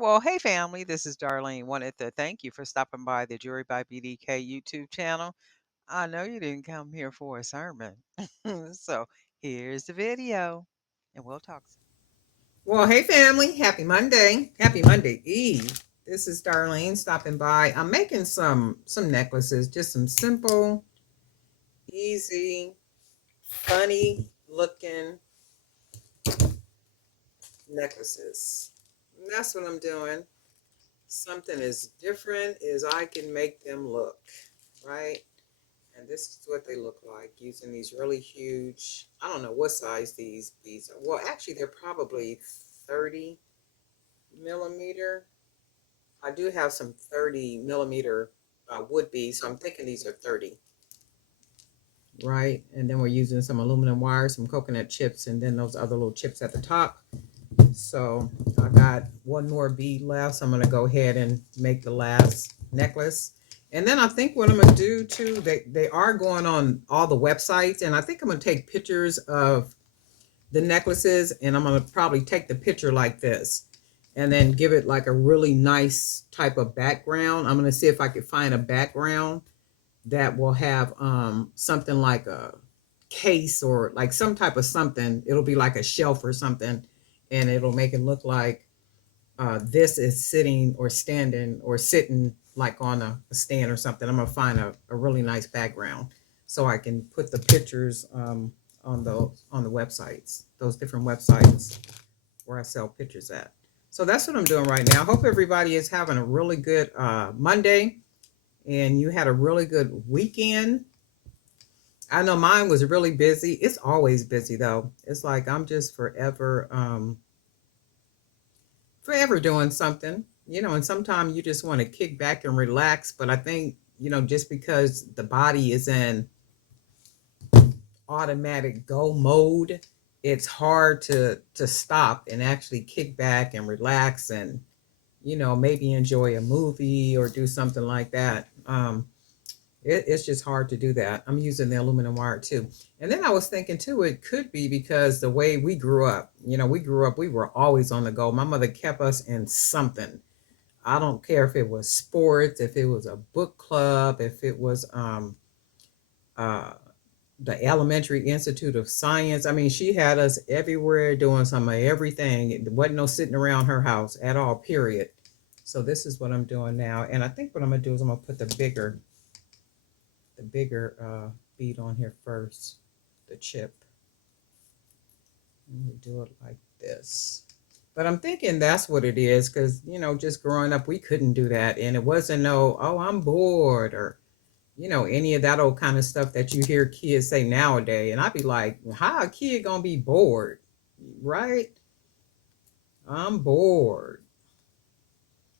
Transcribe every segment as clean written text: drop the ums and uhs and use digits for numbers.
Well, hey family, this is Darlene. Wanted to thank you for stopping by the Jury by BDK YouTube channel. I know you didn't come here for a sermon. So here's the video, and we'll talk soon. Well, hey family, happy Monday. Happy Monday Eve. This is Darlene stopping by. I'm making some necklaces, just some simple, easy, funny looking necklaces. And that's what I'm doing. Something as different as I can make them look, right? And this is what they look like using these really huge, I don't know what size these are. Well, actually they're probably 30 millimeter. I do have some 30 millimeter wood beads, so I'm thinking these are 30, right? And then we're using some aluminum wire, some coconut chips, and then those other little chips at the top. So I got one more bead left, so I'm going to go ahead and make the last necklace. And then I think what I'm going to do too, they are going on all the websites, and I think I'm going to take pictures of the necklaces, and I'm going to probably take the picture like this and then give it like a really nice type of background. I'm going to see if I could find a background that will have something like a case or like some type of something. It'll be like a shelf or something, and it'll make it look like this is sitting or standing or sitting like on a stand or something. I'm going to find a really nice background so I can put the pictures on the websites, those different websites where I sell pictures at. So that's what I'm doing right now. Hope everybody is having a really good Monday and you had a really good weekend. I know mine was really busy. It's always busy though. It's like I'm just forever doing something, and sometimes you just want to kick back and relax. But I think, just because the body is in automatic go mode, it's hard to stop and actually kick back and relax and maybe enjoy a movie or do something like that. It's just hard to do that. I'm using the aluminum wire too. And then I was thinking too, it could be because the way we grew up, we were always on the go. My mother kept us in something. I don't care if it was sports, if it was a book club, if it was uh, the Elementary Institute of Science. I mean, she had us everywhere doing some of everything. It wasn't no sitting around her house at all, period. So this is what I'm doing now. And I think what I'm gonna do is I'm gonna put the bigger bead on here first, the chip. I'm gonna do it like this. But I'm thinking that's what it is, because just growing up, we couldn't do that, and it wasn't no, oh, I'm bored, or any of that old kind of stuff that you hear kids say nowadays. And I'd be like, how a kid gonna be bored, right? I'm bored.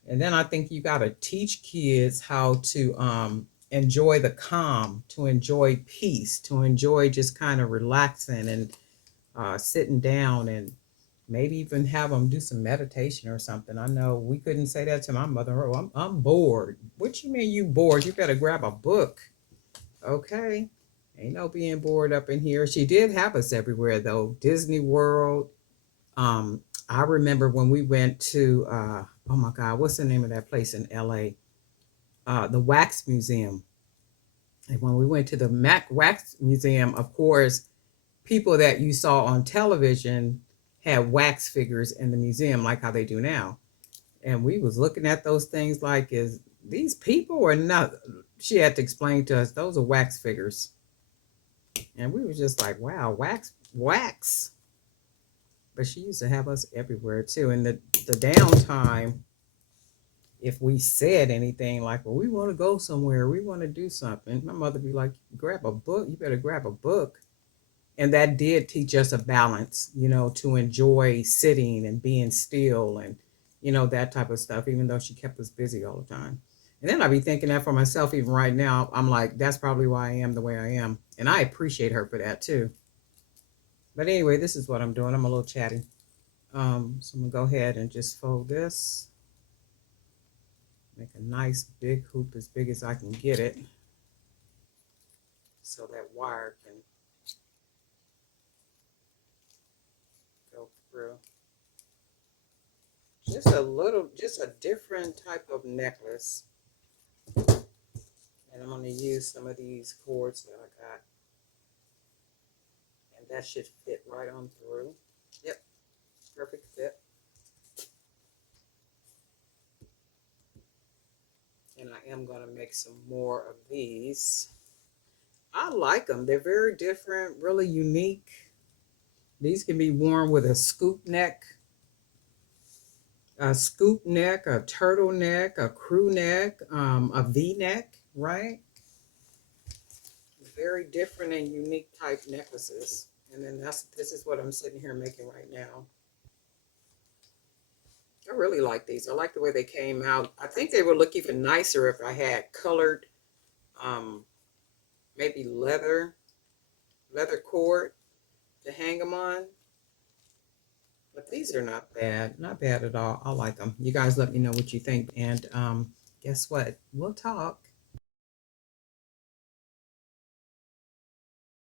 And then I think you got to teach kids how to enjoy the calm, to enjoy peace, to enjoy just kind of relaxing and sitting down, and maybe even have them do some meditation or something. I know we couldn't say that to my mother. Oh, I'm bored. What you mean you bored? You better grab a book. Okay. Ain't no being bored up in here. She did have us everywhere though. Disney World. I remember when we went to oh my God, what's the name of that place in LA? The Wax Museum. And when we went to the Mac Wax Museum, of course, people that you saw on television had wax figures in the museum like how they do now. And we was looking at those things like, is these people or not? She had to explain to us those are wax figures. And we were just like, wow, wax. But she used to have us everywhere too. And the downtime, if we said anything like, well, we want to go somewhere, we want to do something, my mother would be like, grab a book, you better grab a book. And that did teach us a balance, to enjoy sitting and being still and, that type of stuff, even though she kept us busy all the time. And then I'd be thinking that for myself, even right now, I'm like, that's probably why I am the way I am. And I appreciate her for that too. But anyway, this is what I'm doing. I'm a little chatty. So I'm gonna go ahead and just fold this, make a nice big hoop as big as I can get it, so that wire can go through. Just a little, just a different type of necklace. And I'm going to use some of these cords that I got. And that should fit right on through. Yep, perfect fit. And I am going to make some more of these. I like them. They're very different, really unique. These can be worn with a scoop neck, a turtleneck, a crew neck, a V neck, right? Very different and unique type necklaces. And then this is what I'm sitting here making right now. I really like these. I like the way they came out. I think they would look even nicer if I had colored, um, maybe leather cord to hang them on. But these are not bad. Not bad at all. I like them. You guys let me know what you think. And guess what? We'll talk.